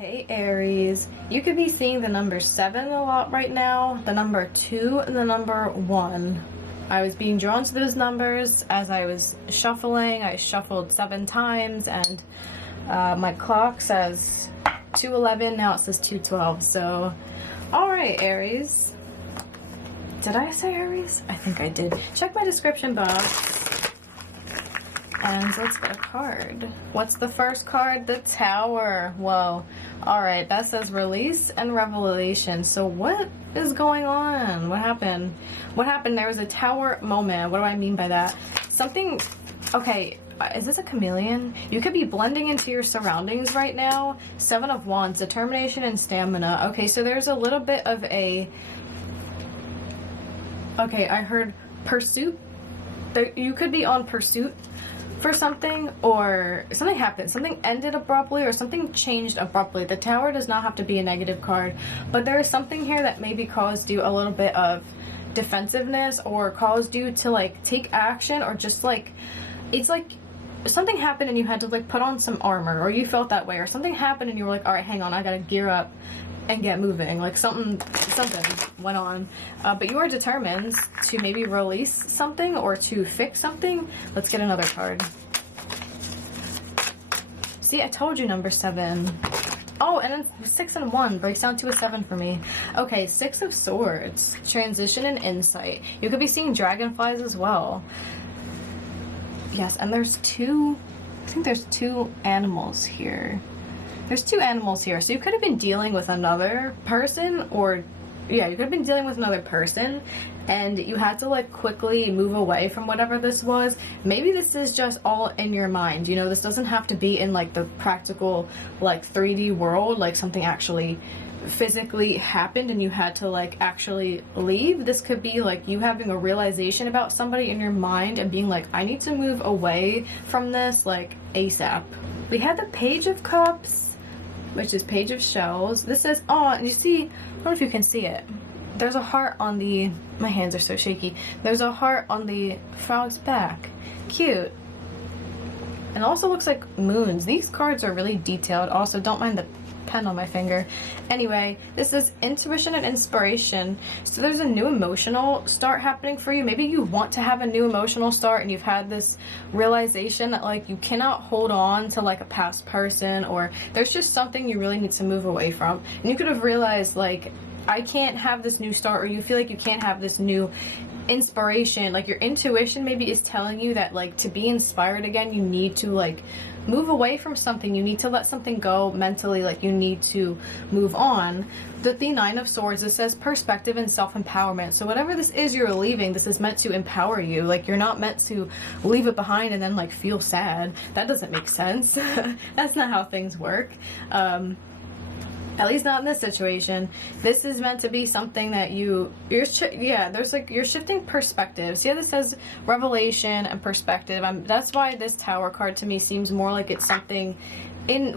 Okay, Aries, you could be seeing the number 7 a lot right now, the number 2 and the number 1. I was being drawn to those numbers as I was shuffling. I shuffled 7 times and my clock says 2:11, now it says 2:12. So, alright, Aries. Did I say Aries? I think I did. Check my description box. And let's get a card. What's the first card? The Tower. Whoa. Alright, that says release and revelation. So what is going on? What happened? What happened? There was a Tower moment. What do I mean by that? Something... Okay, is this a chameleon? You could be blending into your surroundings right now. 7 of Wands, determination and stamina. Okay, so there's a little bit of a... Okay, I heard pursuit. You could be on pursuit for something, or something happened, something ended abruptly, or something changed abruptly. The Tower does not have to be a negative card, but there is something here that maybe caused you a little bit of defensiveness, or caused you to like take action, or just like, it's like something happened and you had to like put on some armor, or you felt that way, or something happened and you were like, all right, hang on, I gotta gear up and get moving. Like something went on, but you are determined to maybe release something or to fix something. Let's get another card. See, I told you number 7. Oh, and then 6 and 1 breaks down to a 7 for me. Okay, 6 of Swords, transition and insight. You could be seeing dragonflies as well. Yes, and there's 2, I think there's 2 animals here. There's 2 animals here, so you could have been dealing with another person, or yeah, you could have been dealing with another person and you had to like quickly move away from whatever this was. Maybe this is just all in your mind, you know, this doesn't have to be in like the practical like 3D world, like something actually physically happened and you had to like actually leave. This could be like you having a realization about somebody in your mind and being like, I need to move away from this like ASAP. We had the Page of Cups, which is Page of Shells. This says, oh, you see, I don't know if you can see it. There's a heart on the, my hands are so shaky. There's a heart on the frog's back. Cute. And also looks like moons. These cards are really detailed. Also, don't mind the pen on my finger. Anyway, this is intuition and inspiration. So there's a new emotional start happening for you. Maybe you want to have a new emotional start and you've had this realization that like you cannot hold on to like a past person, or there's just something you really need to move away from. And you could have realized like, I can't have this new start, or you feel like you can't have this new inspiration. Like your intuition maybe is telling you that like to be inspired again, you need to like move away from something, you need to let something go mentally, like you need to move on. The 9 of Swords, it says perspective and self-empowerment. So whatever this is you're leaving, this is meant to empower you. Like you're not meant to leave it behind and then like feel sad. That doesn't make sense. That's not how things work. At least not in this situation. This is meant to be something that you're shifting perspectives. Yeah, this says revelation and perspective. That's why this Tower card to me seems more like it's something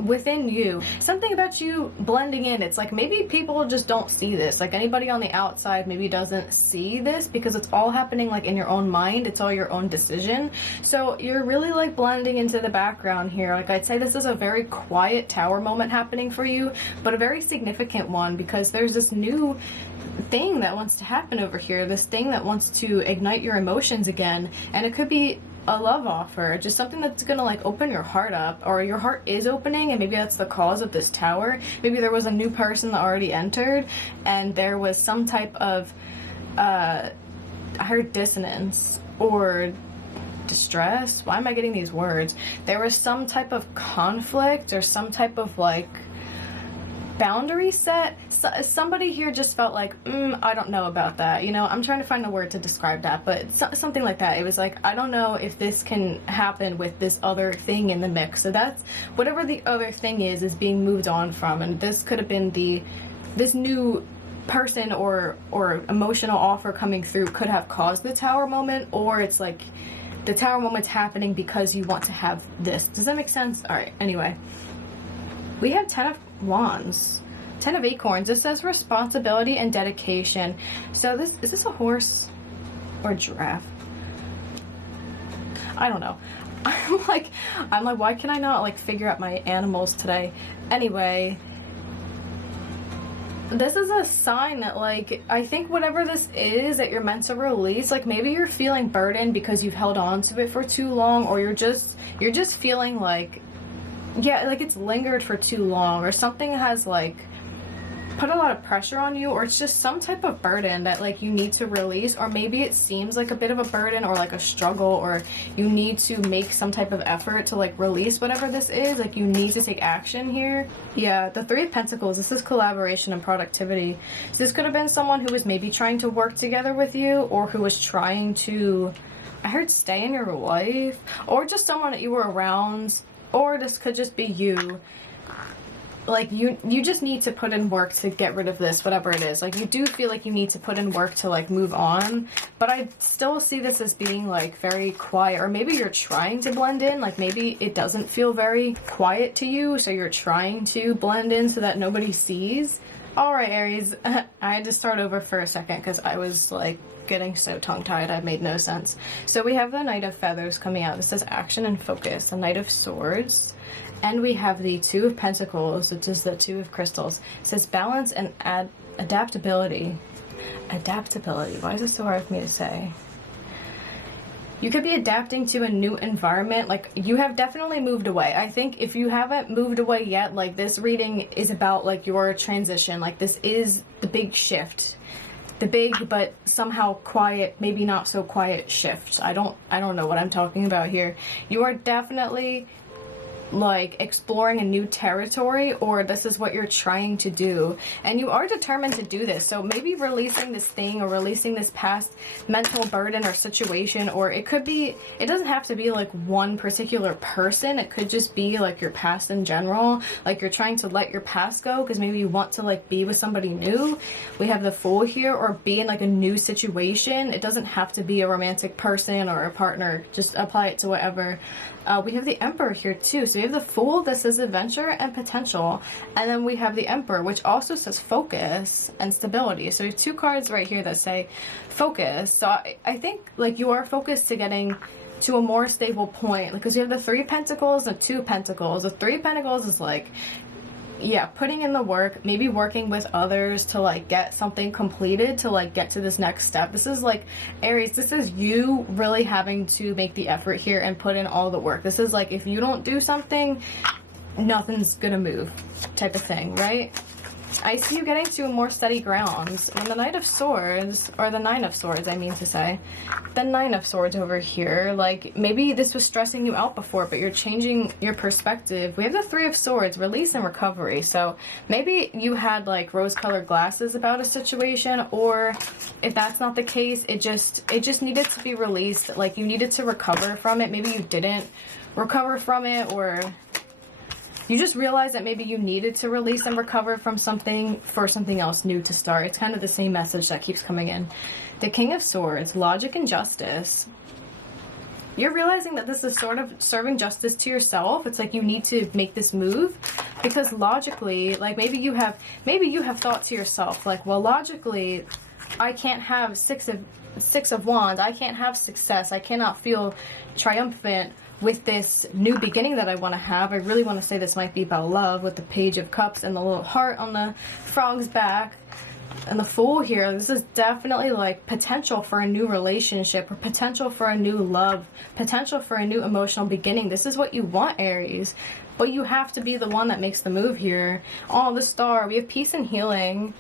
within you, something about you blending in. It's like maybe people just don't see this, like anybody on the outside maybe doesn't see this because it's all happening like in your own mind, it's all your own decision. So you're really like blending into the background here. Like I'd say this is a very quiet Tower moment happening for you, but a very significant one, because there's this new thing that wants to happen over here, this thing that wants to ignite your emotions again. And it could be a love offer, just something that's gonna like open your heart up, or your heart is opening, and maybe that's the cause of this Tower. Maybe there was a new person that already entered and there was some type of I heard dissonance or distress. Why am I getting these words? There was some type of conflict or some type of like boundary set. Somebody here just felt like, I don't know about that, you know. I'm trying to find a word to describe that, but something like that. It was like, I don't know if this can happen with this other thing in the mix. So that's whatever the other thing is being moved on from, and this could have been this new person or emotional offer coming through could have caused the Tower moment, or it's like the Tower moment's happening because you want to have this. Does that make sense? All right, anyway, we have 10 of Wands, 10 of Acorns. This says responsibility and dedication. So is this a horse or a giraffe? I don't know. I'm like, why can I not like figure out my animals today? Anyway, This is a sign that, like, I think whatever this is that you're meant to release, like, maybe you're feeling burdened because you've held on to it for too long, or you're just feeling like, yeah, like it's lingered for too long, or something has, like, put a lot of pressure on you, or it's just some type of burden that, like, you need to release, or maybe it seems like a bit of a burden or like a struggle, or you need to make some type of effort to, like, release whatever this is. Like, you need to take action here. Yeah, the Three of Pentacles, this is collaboration and productivity. So this could have been someone who was maybe trying to work together with you, or who was trying to, I heard, stay in your life, or just someone that you were around, or this could just be you. Like, you just need to put in work to get rid of this, whatever it is. Like, you do feel like you need to put in work to, like, move on, but I still see this as being, like, very quiet, or maybe you're trying to blend in. Like, maybe it doesn't feel very quiet to you, so you're trying to blend in so that nobody sees. All right, Aries, I had to start over for a second because I was, like, getting so tongue-tied, I made no sense. So we have the Knight of Feathers coming out. This says action and focus. The Knight of Swords. And we have the Two of Pentacles, which is the Two of Crystals. It says balance and adaptability. Adaptability. Why is this so hard for me to say? You could be adapting to a new environment. Like, you have definitely moved away. I think if you haven't moved away yet, like, this reading is about, like, your transition. Like, this is the big shift. The big but somehow quiet, maybe not so quiet shift. I don't know what I'm talking about here. You are definitely, like, exploring a new territory, or this is what you're trying to do, and you are determined to do this. So maybe releasing this thing, or releasing this past mental burden or situation, or it could be, it doesn't have to be like one particular person. It could just be like your past in general. Like, you're trying to let your past go because maybe you want to, like, be with somebody new. We have the Fool here, or be in, like, a new situation. It doesn't have to be a romantic person or a partner. Just apply it to whatever. We have the Emperor here too. So we have the Fool, that says adventure and potential, and then we have the Emperor, which also says focus and stability. So we have two cards right here that say focus. So I think, like, you are focused to getting to a more stable point, because you have the Three of Pentacles and Two of Pentacles. The Three of Pentacles is, like, yeah, putting in the work, maybe working with others to, like, get something completed, to, like, get to this next step. This is, like, Aries, this is you really having to make the effort here and put in all the work. This is, like, if you don't do something, nothing's gonna move type of thing, right? I see you getting to a more steady grounds. When the Knight of Swords, or the Nine of Swords, I mean to say, the Nine of Swords over here, like, maybe this was stressing you out before, but you're changing your perspective. We have the Three of Swords, release and recovery. So maybe you had, like, rose-colored glasses about a situation, or if that's not the case, it just needed to be released. Like, you needed to recover from it. Maybe you didn't recover from it, or you just realized that maybe you needed to release and recover from something for something else new to start. It's kind of the same message that keeps coming in. The King of Swords, logic and justice. You're realizing that this is sort of serving justice to yourself. It's like you need to make this move, because logically, like, maybe you have thought to yourself, like, well, logically, I can't have Six of Wands. I can't have success. I cannot feel triumphant with this new beginning that I want to have. I really want to say this might be about love, with the Page of Cups and the little heart on the frog's back. And the Fool here, this is definitely, like, potential for a new relationship, or potential for a new love, potential for a new emotional beginning. This is what you want, Aries. But you have to be the one that makes the move here. Oh, the Star. We have peace and healing.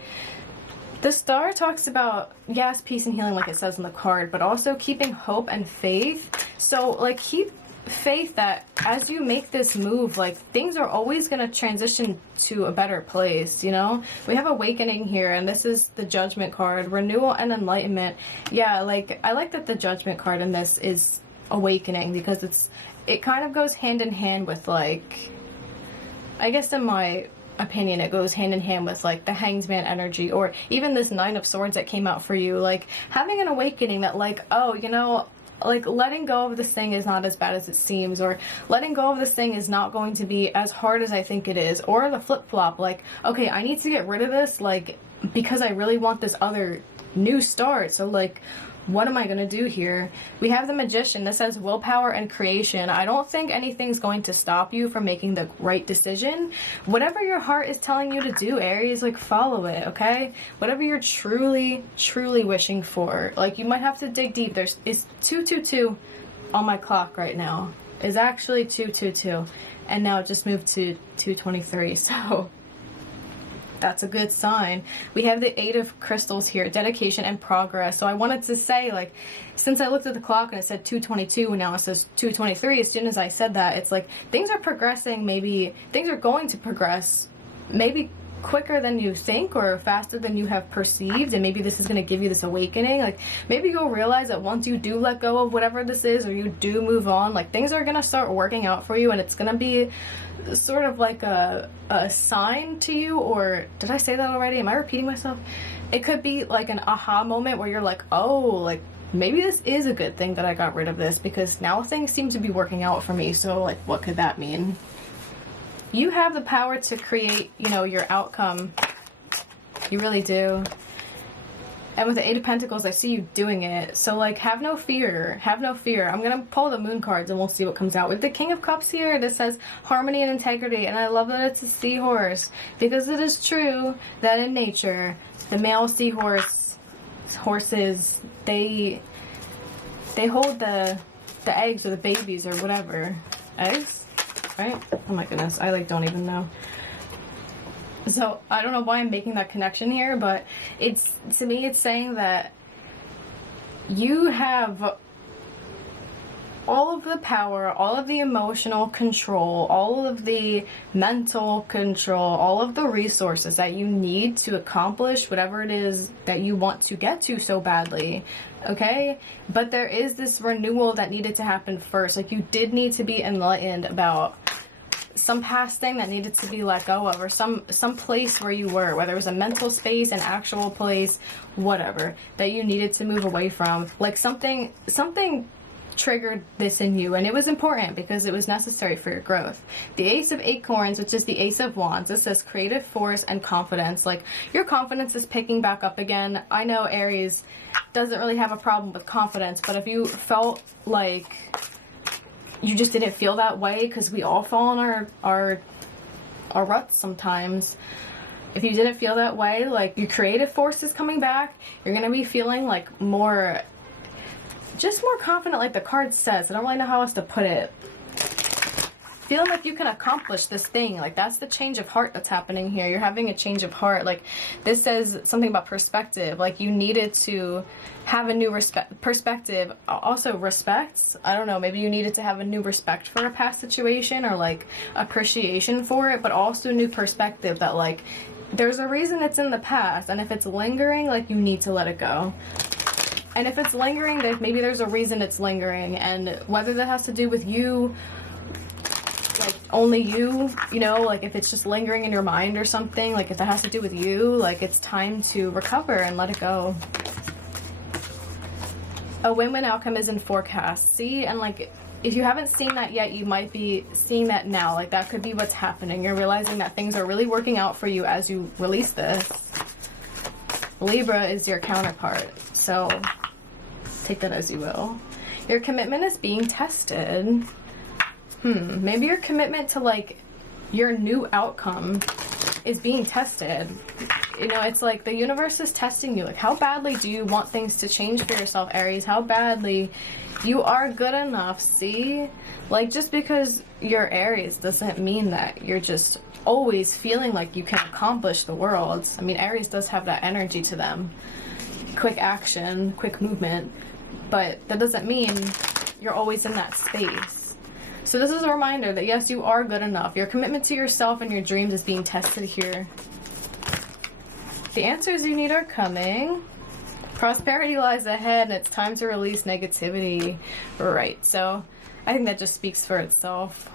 The Star talks about, yes, peace and healing, like it says in the card, but also keeping hope and faith. So, like, keep faith that as you make this move, like, things are always going to transition to a better place, you know? We have awakening here, and this is the Judgment card, renewal and enlightenment. Yeah, like, I like that the Judgment card in this is awakening, because it kind of goes hand in hand with, like, I guess in my opinion, it goes hand in hand with, like, the Hanged Man energy, or even this Nine of Swords that came out for you, like, having an awakening that, like, oh, you know, like, letting go of this thing is not as bad as it seems, or letting go of this thing is not going to be as hard as I think it is, or the flip-flop, like, okay, I need to get rid of this, like, because I really want this other new start. So, like, what am I going to do here? We have the Magician. This says willpower and creation. I don't think anything's going to stop you from making the right decision. Whatever your heart is telling you to do, Aries, like follow it, okay? Whatever you're truly, truly wishing for. Like you might have to dig deep. It's 222 on my clock right now. It's actually 222. And now it just moved to 223. So that's a good sign. We have the Eight of Crystals here, dedication and progress. So I wanted to say, like, since I looked at the clock and it said 222 and now it says 223, as soon as I said that, it's like things are progressing. Maybe things are going to progress maybe quicker than you think or faster than you have perceived, and maybe this is going to give you this awakening. Like maybe you'll realize that once you do let go of whatever this is, or you do move on, like things are going to start working out for you, and it's going to be sort of like a sign to you. Or did I say that already? Am I repeating myself? It could be like an aha moment where you're like, oh, like maybe this is a good thing that I got rid of this, because now things seem to be working out for me. So like what could that mean? You have the power to create, you know, your outcome. You really do. And with the Eight of Pentacles, I see you doing it. So, like, have no fear. Have no fear. I'm going to pull the moon cards and we'll see what comes out. With the King of Cups here, this says harmony and integrity. And I love that it's a seahorse, because it is true that in nature, the male horses, they hold the eggs or the babies or whatever. Eggs? Right? Oh my goodness, I like don't even know. So I don't know why I'm making that connection here, but it's, to me, it's saying that you have all of the power, all of the emotional control, all of the mental control, all of the resources that you need to accomplish whatever it is that you want to get to so badly. Okay? But there is this renewal that needed to happen first. Like you did need to be enlightened about some past thing that needed to be let go of, or some place where you were, whether it was a mental space, an actual place, whatever, that you needed to move away from. Like something triggered this in you, and it was important because it was necessary for your growth. The Ace of Acorns, which is the Ace of Wands, it says creative force and confidence. Like your confidence is picking back up again. I know Aries doesn't really have a problem with confidence, but if you felt like you just didn't feel that way, because we all fall in our ruts sometimes. If you didn't feel that way, like your creative force is coming back, you're gonna be feeling like just more confident, like the card says. I don't really know how else to put it. Feeling like you can accomplish this thing. Like that's the change of heart that's happening here. You're having a change of heart. Like this says something about perspective. Like you needed to have a new perspective. Also respect. I don't know, maybe you needed to have a new respect for a past situation, or like appreciation for it, but also a new perspective that like there's a reason it's in the past, and if it's lingering, like you need to let it go. And if it's lingering, then maybe there's a reason it's lingering, and whether that has to do with you, like only you know, like if it's just lingering in your mind or something, like if it has to do with you, like it's time to recover and let it go. A win-win outcome is in forecast. See, and like if you haven't seen that yet, you might be seeing that now. Like that could be what's happening. You're realizing that things are really working out for you as you release this. Libra is your counterpart, so take that as you will. Your commitment is being tested. Maybe your commitment to like your new outcome is being tested. You know, it's like the universe is testing you. Like how badly do you want things to change for yourself, Aries? How badly you are good enough, see? Like just because you're Aries doesn't mean that you're just always feeling like you can accomplish the world. I mean, Aries does have that energy to them. Quick action, quick movement. But that doesn't mean you're always in that space. So this is a reminder that yes, you are good enough. Your commitment to yourself and your dreams is being tested here. The answers you need are coming. Prosperity lies ahead, and it's time to release negativity. Right, so I think that just speaks for itself.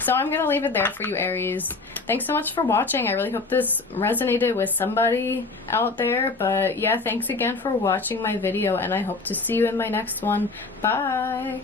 So I'm going to leave it there for you, Aries. Thanks so much for watching. I really hope this resonated with somebody out there. But yeah, thanks again for watching my video, and I hope to see you in my next one. Bye!